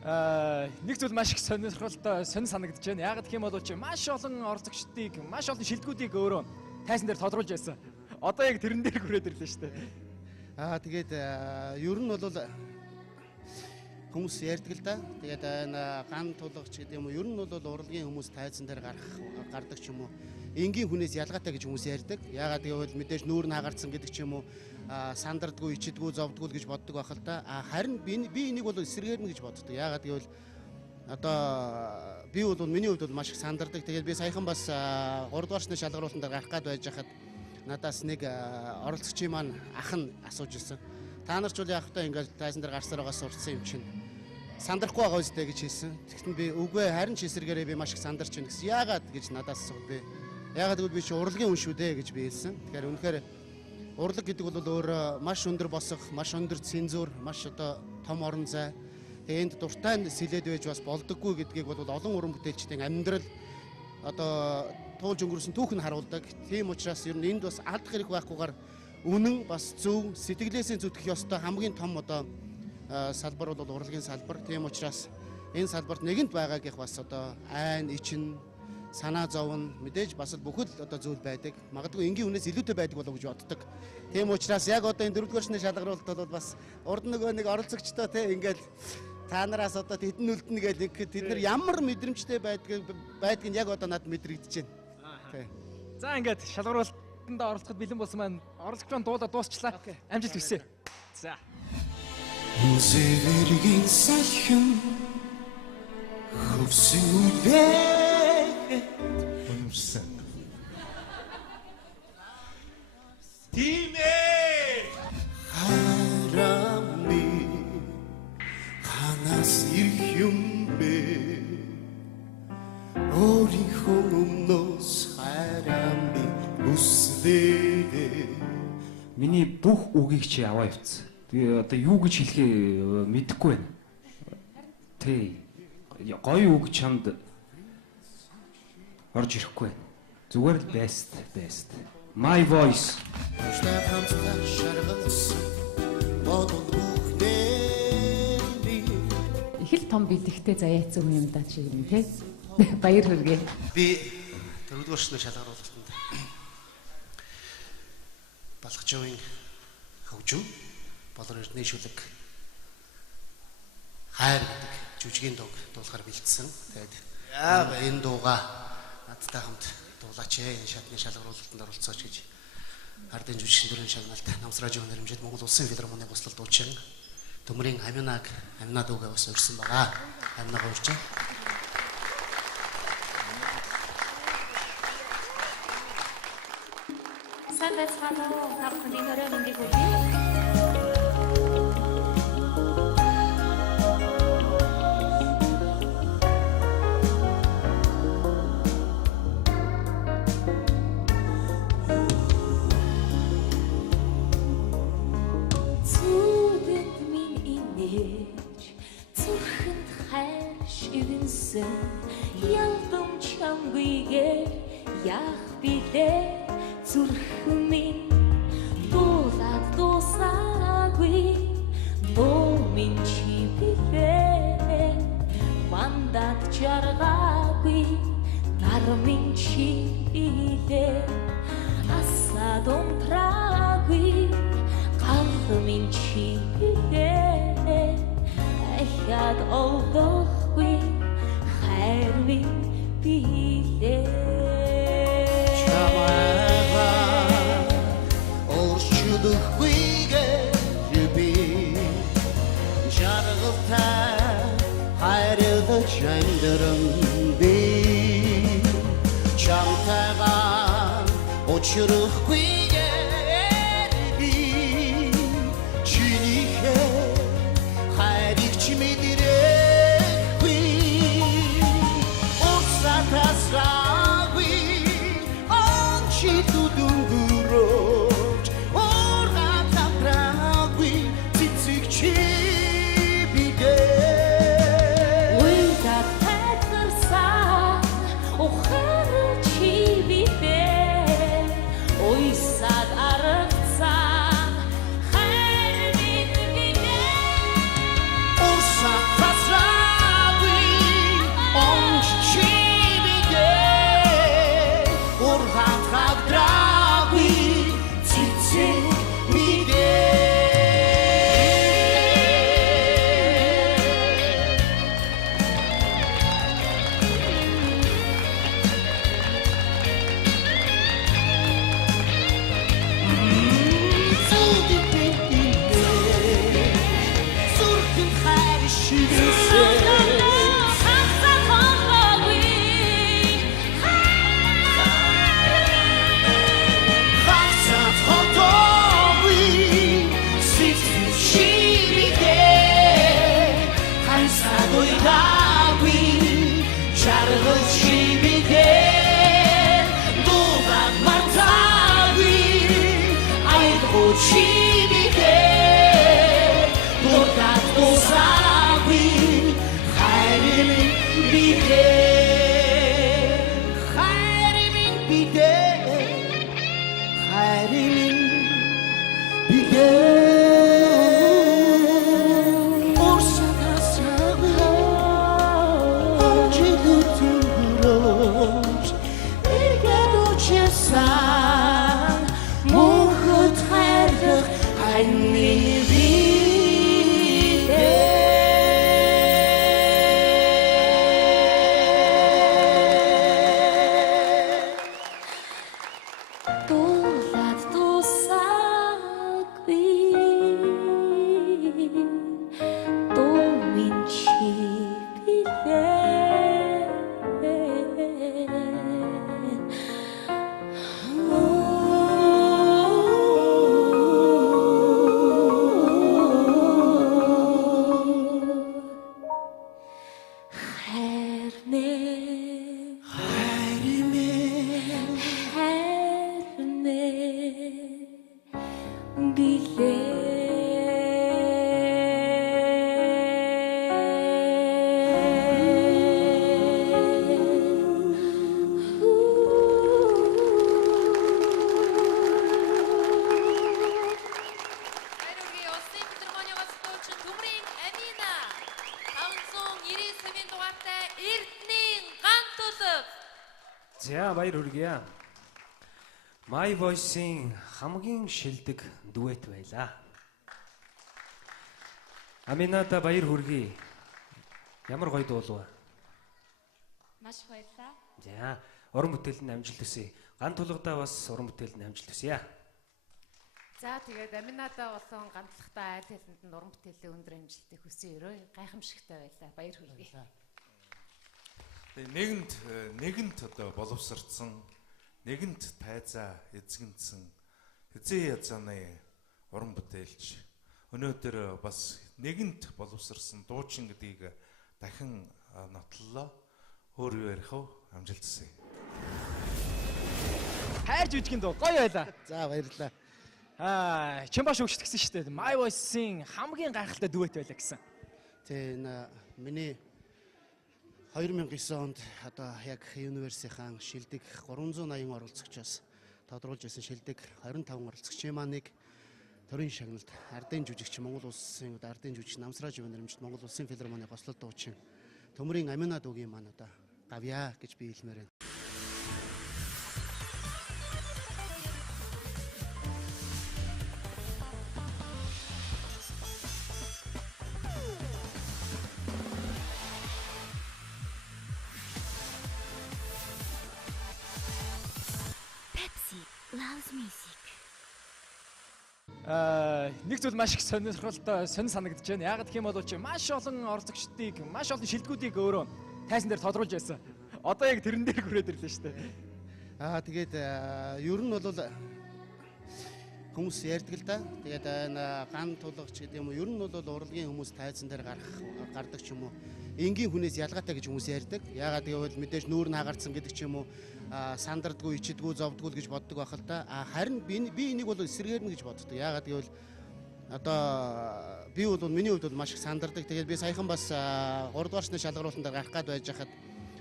Нэг зүйл маш их сонирхолтой санагдаж байна. Яагаад гэх юм бол чи маш олон оролцогчдыг, маш олон шилдэгүүдийг өөрөө тайзан дээр тодруулж байсан. Одоо яг тэрэн дээр хүрээд ирлээ шүү дээ. Тэгээд ер нь бол хүмүүс ярьдаг л да. Тэгээд ган тулгач гэдэг юм уу. Ер нь бол урлагийн хүмүүс тайзан дээр гардаг ч юм уу. Энгийн хүнээс ялгаатай гэж хүмүүс ярьдаг. Яагаад гэвэл мэдээж нүүр нь хагарцсан гэдэг ч юм уу. Сандардгүй, ичидгүй, зовдгүй гэж боддог байх л да. Харин би энийг бол эсэргээрнэ гэж боддог. Яагаад гэвэл одоо би бол миний хувьд бол маш их сандардаг. Тэгээд би саяхан бас 3 дугаар шны шалгаруулсан дээр гарах гад байж хахад надаас нэг оролцогчийн маань ах нь асууж ирсэн. Та нар ч үл яах вэ ингээд тайзан дээр гарсаар байгаа сурцсан юм чинь. Сандрахгүй байгаа үстэй гэж хэлсэн. Тэгтэн би үгүй харин ч эсэргээрээ би маш их сандарч байна гэсэн. Яагаад гэж надаас асуув би. Яагаад гэвэл би чи урлагийн хүн шүү дээ гэж би хэлсэн. Тэгэхээр үнэхээр урлаг гэдэг бол өөр маш өндөр босох, маш өндөр цензур, маш одоо том орон зай. Тэгээд энд дуртай сэлээд байж бас болдоггүй гэдгийг бол олон уран бүтээлчдийн амьдрал одоо туулж өнгөрсөн түүх нь харуулдаг. Тийм учраас ер нь энд бас алдах хэрэг байхгүйгээр үнэн бас зөв сэтгэлээсээ зүтгэх ёстой хамгийн том одоо салбар бол урлагийн салбар. Тийм учраас энэ салбарт нэгэнт байгаагийнх бас одоо айн, ичин, санаа зовн мэдээж бас бүхэл одоо зүйл байдаг. Магадгүй энгийн үнээс илүүтэй байдаг болов гэж боддог. Тийм учраас яг одоо энэ 4-р шны шалгаруулалт бол бас урд нөгөө нэг оролцогчтой те ингээл та нараас одоо тэдэн үлдэнэ гэж тэд нар ямар мэдрэмжтэй байдгийг яг одоо надад мэдрэгдэж байна. За ингээд шалгаруулалтанд оролцоход бэлэн болсон маань оролцогч маань дуулаад дуусчлаа. Амжилт хүсье. За. Үзэргийн сайхан хөвсөн үдээ өнөрсөн. Тимээ харами ханаас ирэх юм бэ? Өөрийнхөө өмнөөс харами үсвээ. Миний бүх үгийг чи аваа явцсан. Тэгээ одоо юу гэж хэлэхээ мэдэхгүй байна. Тэ гоё үг чамд орж ирэхгүй байна. Зүгээр л best. My voice. Их л том бидэхтэй заяацсан юм да чи юм те. Баяр хүргэе. Би 4-р шны шалгаруулалтанд Балхажуун хөгжим болор эрдэнэ шүлэг хайр гэдэг жүжигийн дууг дуулахаар бэлдсэн. Тэгээд энэ дууга надтай хамт дуулаач энэ шатны шалгаруулалтанд оролцооч гэж ардын жүжигчин дөрвөн шагналт намсраажийн нэрмжид Монгол Улсын филармоны буслал дуучин төмрийн аминаа дуугаа бас өрсөн байгаа. Аминаа уурч. Сайн байцгаана уу? Та бүхний нэрээр мэндийг хүргэе. Ялдам чамгүйгээр яах билээ зүрх минь дуулаад дуусаагүй бомин чи билээ мандат жаргаагүй нар минь чи билээ асаад унтраагүй ганц минь чи билээ ахад олдохгүй хайрын билээ Чамайга орчудохгүйгээр би жаргалтай хайрлаж амьдран би чамтайгаа очрохгүйгээр би чинийхээ хайрыг чи мэдэрээ Tasrawi, onchi tudunguroj, orga taprawi, tsitsik chibide. Uida tetversan, ochar chibide, ois 고치비게 똑같고 사위 하이리밍 비게 하이리밍 비게 하이리밍 비게 오사가 사고 언제도 들어 이게도 제사 모흐타르 За баяр хүргэе. My Voice-ийн хамгийн шилдэг дуэт байлаа. Аминада баяр хүргэе. Ямар гоё дуулав. Маш баярлалаа. За уран бүтээлд нь амжилт хүсье. Ган тулгадаа бас уран бүтээлд нь амжилт хүсье. За тэгээд Аминада болон ганцлагтай айл хэлэнд нь уран бүтээлийн өндөр амжилтыг хүсье өрөө. Гайхамшигтай байлаа. Баяр хүргэе. Нэгэнт одоо боловсрцсан, нэгэнт тайзаа эзэгэнсэн эзэн язаны уран бүтээлч өнөөдөр бас нэгэнт боловсрсан дуучин гэдгийг дахин нотлолоо. Өөр юу ярих вэ? Амжилт хүсье. Хайр жүжигэн дуу гоё байлаа. За баярлалаа. Чимбаш өгч гисэн шүү дээ. My Voice-ийн хамгийн гайхалтай дуэт байлаа гэсэн. Тэгээ энэ миний 2009 онд одоо яг Universe-ийн шилдэг 380 оролцогчоос тодруулж байсан шилдэг 25 оролцогчийн маань нэг төрийн шагналд ардын жүжигч Монгол улсын ардын жүжигч Намсраа живэн нэрмжт Монгол улсын филармоны гослол дуучин Төмрийн Аминад үгийн маань одоо гавья гэж би хэлмээр байна. Нэг зүйл маш их сонирхолтой санагдаж байна. Яагаад гэх юм бол маш олон оролцогчдыг, маш олон шилдэгүүдийг өөрөө тайзан дээр тодруулж байсан. Одоо яг тэрэн дээр хүрээд ирлээ шүү дээ. Тэгээд ер нь бол хүмүүс ярьдаг л да. Тэгээд энэ ган тулгач гэдэг юм уу ер нь бол урлагийн хүмүүс тайзан дээр гардаг ч юм уу. Энгийн хүнээс ялгаатай гэж хүмүүс ярьдаг. Яагаад гэвэл мэдээж нүүр нь хагарцсан гэдэг ч юм уу сандардгүй, ичидгүй, зовдгүй гэж боддог байх л да. Харин би энийг бол эсэргээрнэ гэж боддог. Яагаад гэвэл одоо би бол миний хувьд бол маш их сандардаг. Тэгээд би саяхан бас 3 дугаар шны шалгаруултанд гарах гад байж хахад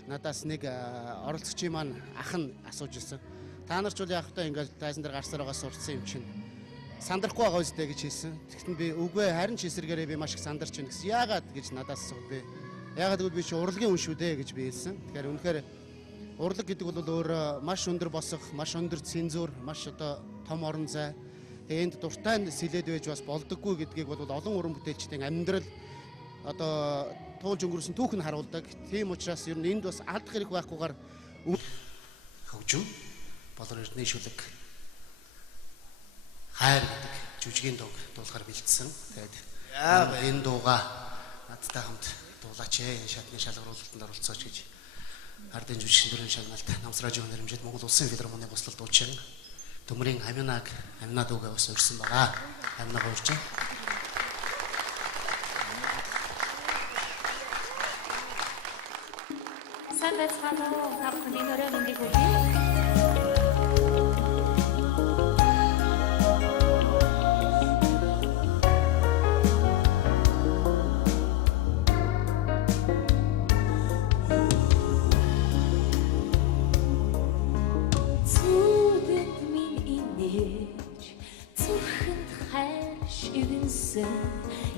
надаас нэг оролцогчийн маань ах нь асууж ирсэн. Та нар ч үл яг та ингээд тайзан дээр гарсаар байгаа сурцсан юм чинь сандрахгүй байгаа үстэй гэж хэлсэн. Тэгэхдээ би үгүй харин ч эсэргээрээ би маш их сандарч байна гэсэн. Яагаад гэж надаас асуув би. Яагаад гэвэл би чи урлагийн хүн шүү дээ гэж би хэлсэн. Тэгэхээр үнэхээр урлаг гэдэг бол өөр маш өндөр босох, маш өндөр цензур, маш одоо том орон зай. Тэгээ энд дуртай сэлээд байж бас болдоггүй гэдгийг бол олон уран бүтээлчдийн амьдрал одоо туулж өнгөрсөн түүх нь харуулдаг. Тийм учраас ер нь энд бас алдах хэрэг байхгүйгээр хөгжим болор эрдний шүлэг хайр гэдэг жүжигийн дууг дуулахаар бэлдсэн. Тэгээд энэ дууга надтай хамт дуулаач энэ шатны шалгаруулалтанд оролцооч гэж ардын жүжигчин дөрвөн шагналт Намсраа живэн нэрмжит Монгол улсын филармоны гослол дуучин Төмрийн Аминад үгээ бас урьсан байгаа. Аминаг урьчин. Сайн байцгаана уу? Та бүхний нөрөө мэндийг хүргэе. хүссэн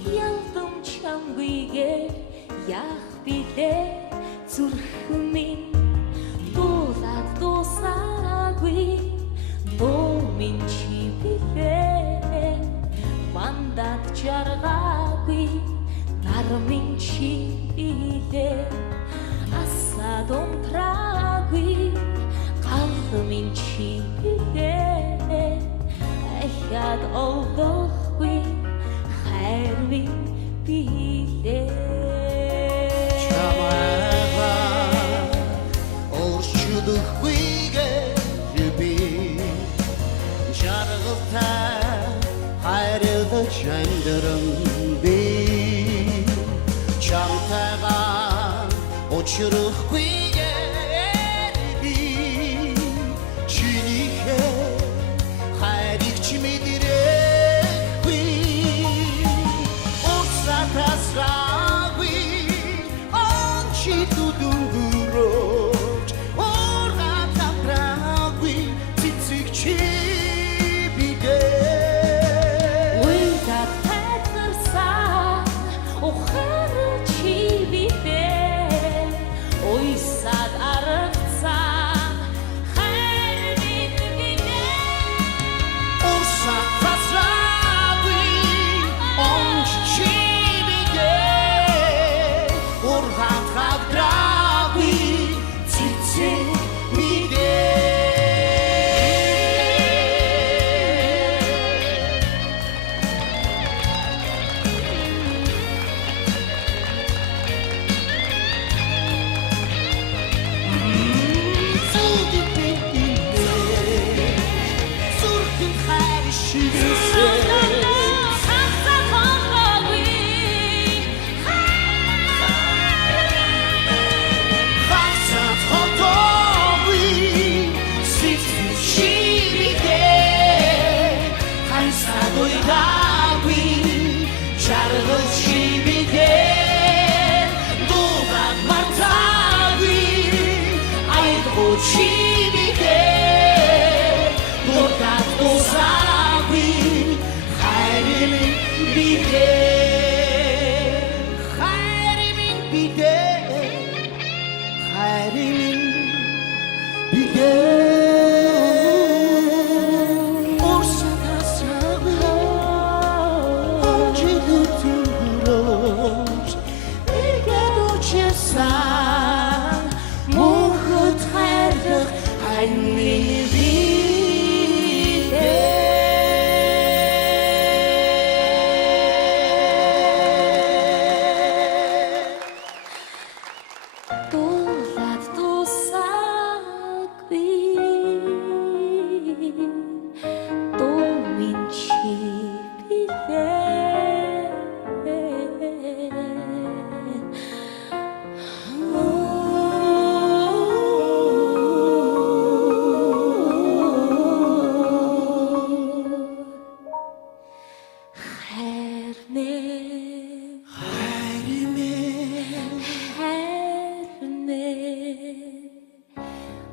ялдам чамгүйгээр яах билээ зүрхэн минь дуулаад дуусаагүй дуу минь чи билээ мандат жаргаагүй нар минь чи билээ асаад унтраагүй гал минь чи билээ ахад олдохгүй хайр минь билээ Жандарам би чамтайгаа учрахгүйгээр би чинийхээ хайрыг чи мэдрэхгүй урсатасраагүй он чи дүдүнгөрөөч ургатамтраагүй цэцэг чи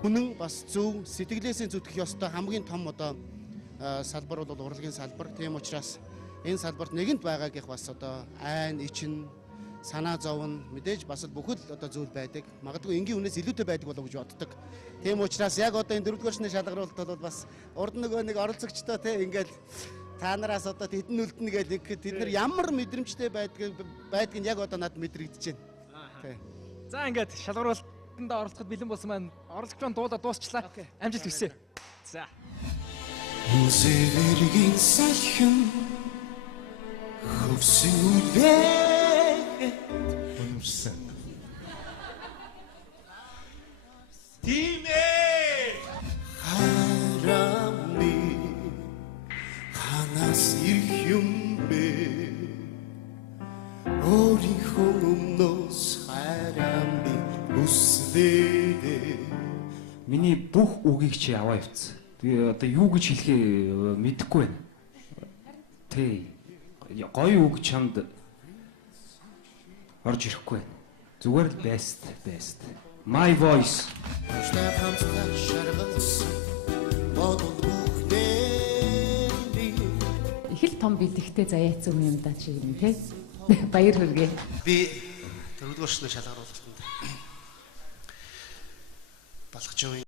Үнэн бас зөв сэтгэлээсээ зүтгэх ёстой хамгийн том одоо салбар бол урлагийн салбар. Тийм учраас энэ салбарт нэгэнт байгаагийнх бас одоо айн, ичин, санаа зовн мэдээж бас бүхэл одоо зүйл байдаг. Магадгүй энгийн үнээс илүүтэй байдаг болов гэж боддог. Тийм учраас яг одоо энэ дөрөвдүгээр шний шалгаруулалт бол бас урд нөгөө нэг оролцогчтой те ингээл та нараас одоо тэдэн үлдэнэ гэж тэд нар ямар мэдрэмжтэй байдгийг яг одоо надад мэдрэгдэж байна. За ингээд шалгаруулалтанд оролцоход бэлэн болсон маань оролцогч маань дуулаад дуусчлаа. Амжилт хүсье. За. Үзэргийн салхин хөвсөн үлээ Үнэмсэн. Тимээ харамми ханаас ирэх юм бэ өөрийнхөө өмнөөс харамми үсвээ Миний бүх үгийг чи аваа явцсан. Тэгээ одоо юу гэж хэлэхээ мэдэхгүй байна. Тэ. Гоё үг чамд орж ирэхгүй байна. Зүгээр л best. My voice. их л том бидэхтэй заяац юм да чи юм те. Баяр хүргэе. Би дөрөвдүгээр шүлэг шалгаруулалтанд Балхажуугийн